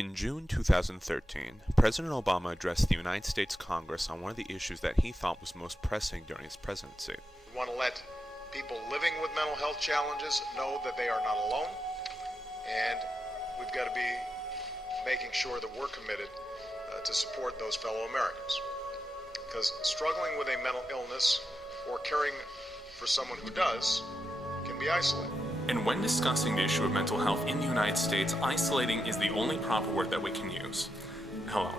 In June 2013, President Obama addressed the United States Congress on one of the issues that he thought was most pressing during his presidency. We want to let people living with mental health challenges know that they are not alone, and we've got to be making sure that we're committed to support those fellow Americans. Because struggling with a mental illness or caring for someone who does can be isolating. And when discussing the issue of mental health in the United States, isolating is the only proper word that we can use. Hello,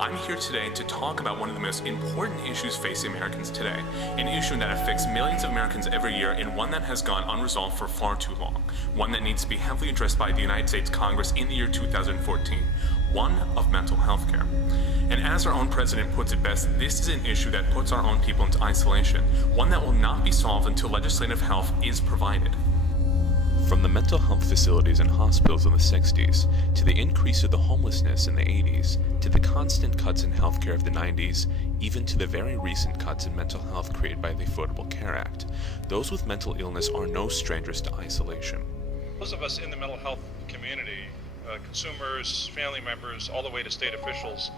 I'm here today to talk about one of the most important issues facing Americans today, an issue that affects millions of Americans every year and one that has gone unresolved for far too long, one that needs to be heavily addressed by the United States Congress in the year 2014, one of mental health care. And as our own president puts it best, this is an issue that puts our own people into isolation, one that will not be solved until legislative help is provided. From the mental health facilities and hospitals in the 60s, to the increase of the homelessness in the 80s, to the constant cuts in healthcare of the 90s, even to the very recent cuts in mental health created by the Affordable Care Act, those with mental illness are no strangers to isolation. Those of us in the mental health community, consumers, family members, all the way to state officials,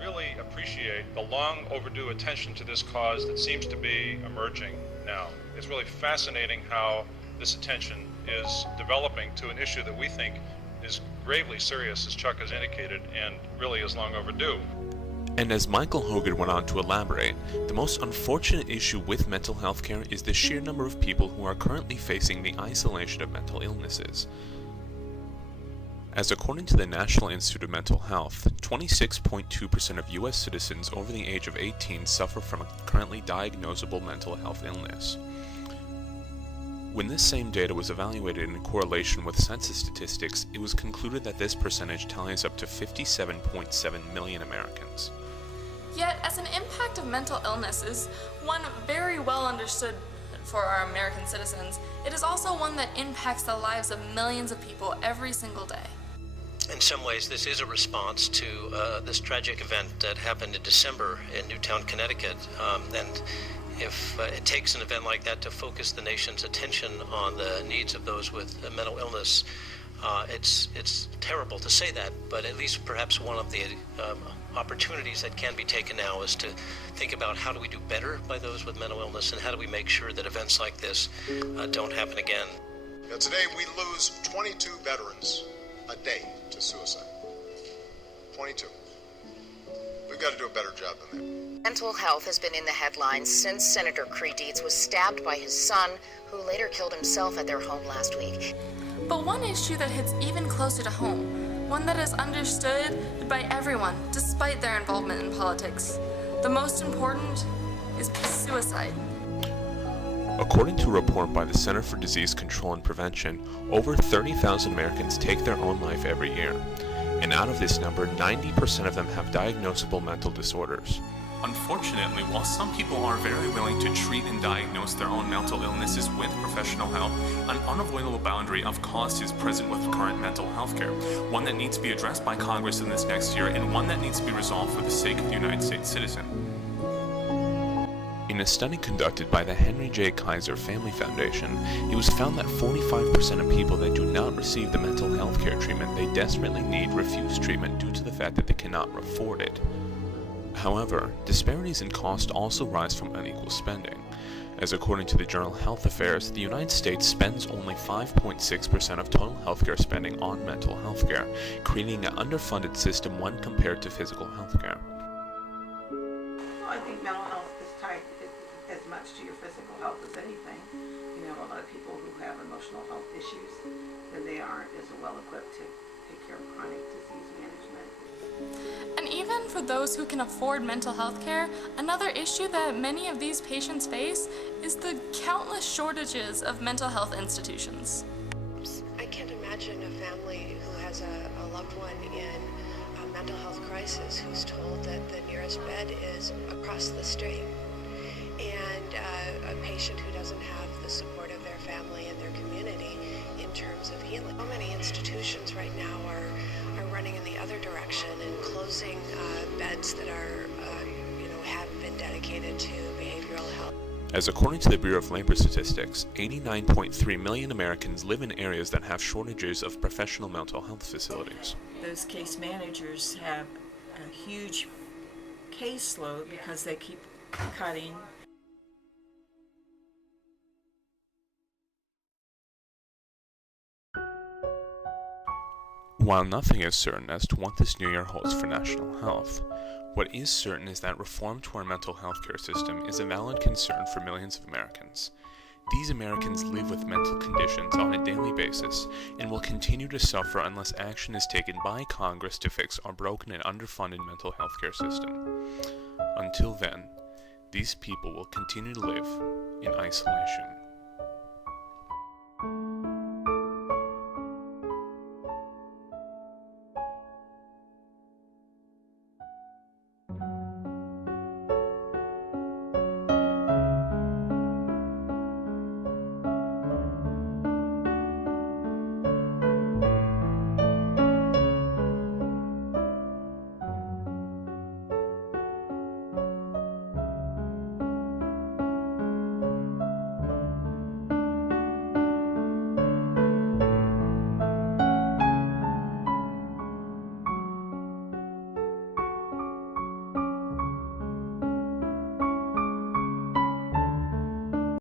really appreciate the long overdue attention to this cause that seems to be emerging now. It's really fascinating how this attention is developing to an issue that we think is gravely serious, as Chuck has indicated, and really is long overdue. And as Michael Hogan went on to elaborate, the most unfortunate issue with mental health care is the sheer number of people who are currently facing the isolation of mental illnesses. As according to the National Institute of Mental Health, 26.2% of U.S. citizens over the age of 18 suffer from a currently diagnosable mental health illness. When this same data was evaluated in correlation with census statistics, it was concluded that this percentage tallies up to 57.7 million Americans. Yet, as an impact of mental illness is one very well understood for our American citizens, it is also one that impacts the lives of millions of people every single day. In some ways, this is a response to this tragic event that happened in December in Newtown, Connecticut. And if it takes an event like that to focus the nation's attention on the needs of those with mental illness, it's terrible to say that, but at least perhaps one of the opportunities that can be taken now is to think about how do we do better by those with mental illness, and how do we make sure that events like this don't happen again. Now, today we lose 22 veterans a day to suicide. 22. We've got to do a better job than that. Mental health has been in the headlines since Senator Credeets was stabbed by his son, who later killed himself at their home last week. But one issue that hits even closer to home, one that is understood by everyone despite their involvement in politics, the most important is suicide. According to a report by the Center for Disease Control and Prevention, over 30,000 Americans take their own life every year. And out of this number, 90% of them have diagnosable mental disorders. Unfortunately, while some people are very willing to treat and diagnose their own mental illnesses with professional help, an unavoidable boundary of cost is present with current mental health care, one that needs to be addressed by Congress in this next year, and one that needs to be resolved for the sake of the United States citizen. In a study conducted by the Henry J. Kaiser Family Foundation, it was found that 45% of people that do not receive the mental health care treatment they desperately need refuse treatment due to the fact that they cannot afford it. However, disparities in cost also rise from unequal spending, as according to the journal Health Affairs, the United States spends only 5.6% of total healthcare spending on mental health care, creating an underfunded system when compared to physical health care. Well, I think mental health is tied as much to your physical health as anything. You know, a lot of people who have emotional health issues, then they aren't as well equipped to take care of chronic disease management. And even for those who can afford mental health care, another issue that many of these patients face is the countless shortages of mental health institutions. I can't imagine a family who has a loved one in a mental health crisis who's told that the nearest bed is across the street, and a patient who doesn't have the support of their family and their community in terms of healing. So many institutions right now are running in the other direction and closing beds that are, have been dedicated to behavioral health. as according to the Bureau of Labor Statistics, 89.3 million Americans live in areas that have shortages of professional mental health facilities. Those case managers have a huge caseload because they keep cutting. While nothing is certain as to what this new year holds for national health, what is certain is that reform to our mental health care system is a valid concern for millions of Americans. These Americans live with mental conditions on a daily basis and will continue to suffer unless action is taken by Congress to fix our broken and underfunded mental health care system. Until then, these people will continue to live in isolation.